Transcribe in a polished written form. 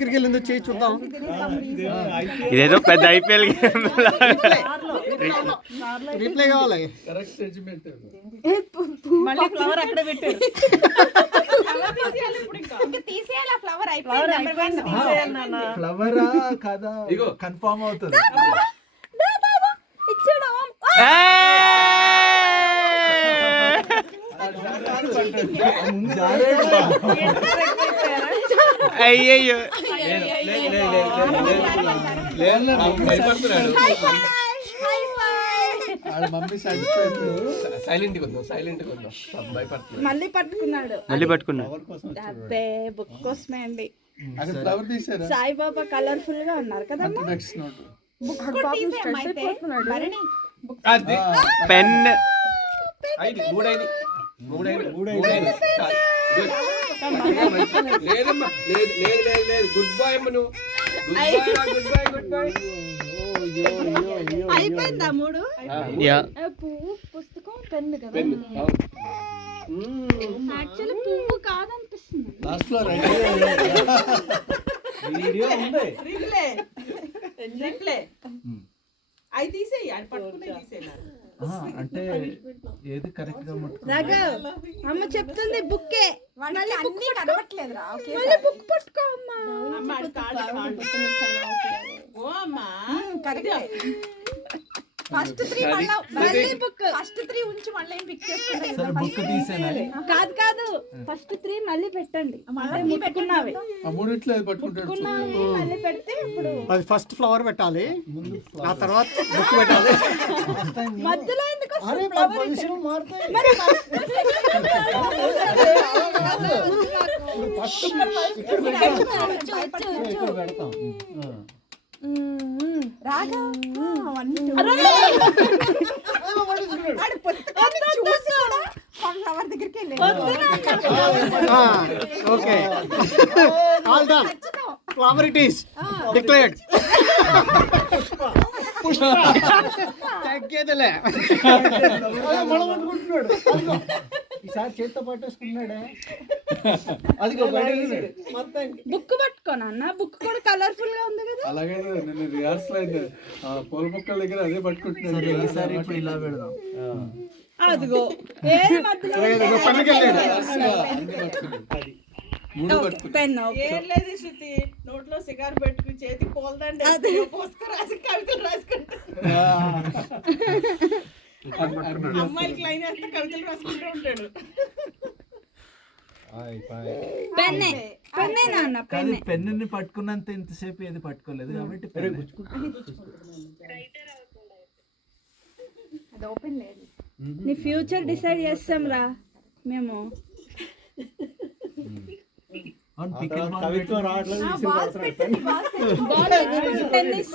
వెళ్ళిందో చేయి చూద్దాం. ఇదేదో పెద్ద ఐపీఎల్ రీప్లే కావాలి. ఫ్లవరా కదా కన్ఫర్మ్ అవుతుంది. అయ్యయ్యో మళ్ళీ పట్టుకున్నాడు. బుక్ కోసమే అండి. సాయిబాబా కలర్ఫుల్ గా ఉన్నారు కదా. పెన్ గుడ్ బాయ్ అయిపోయిందా మూడు? పువ్వు పుస్తకం పెన్ను కదా. యాక్చువల్లీ పువ్వు కాదనిపిస్తుంది. అవి తీసేయి, అది పట్టుకునే తీసేయి. అంటే ఏది కరెక్ట్ గా రాఘవ్ అమ్మ చెప్తుంది బుక్కే. మళ్ళీ బుక్ కనబట్లేదురా. మళ్ళీ బుక్ పట్టుకో అమ్మా. ఓ అమ్మా కరెక్ట్. ఫస్ట్ 3 మళ్ళీ బుక్ ఫస్ట్ 3 ఉంచి మళ్ళీ పిక్ చేసుకుంటా. బుక్ తీసేనా? కాదు ఫస్ట్ 3 మళ్ళీ పెట్టండి. మళ్ళీ పెట్టుకున్నావి మళ్ళీ పెడితే ఇప్పుడు అది ఫస్ట్ ఫ్లవర్ పెట్టాలి, ఆ తర్వాత బుక్ పెట్టాలి. మధ్యలో ఎందుకు ఫ్లవర్ దగ్గరికి okay all done. Flower it is declared. తగ్గేదిలే. ఈసారి చేతితో పట్టేసుకున్నాడే. అది బుక్ పట్టుకోనా? బుక్ కూడా కలర్ఫుల్ గా ఉంది కదా. అలాగే నేను రిహార్సల్ అయితే పూల మొక్కల దగ్గర అదే పట్టుకుంటున్నాను. ఈసారి ఇప్పుడు ఇలా పెడదాం. అదిగో ఏది మధ్యలో పెన్ లేదు శృతి, నోట్లో సిగార్ పెట్టుకుని చేతికి పోల్దండి పోసుకొని రాసి కవితలు రాసుకుంటా. అమ్మాయిలకి లైన్ వేస్తే కవితలు రాసుకుంటూ ఉంటాడు. పెన్నుని పట్టుకున్నంత ఇంతసేపు ఏది పట్టుకోలేదు కాబట్టి అది ఓపెన్ లేదు. నీ ఫ్యూచర్ డిసైడ్ చేస్తాం రా మేము. కవిత్వం రావట్లేదు. టెన్నిస్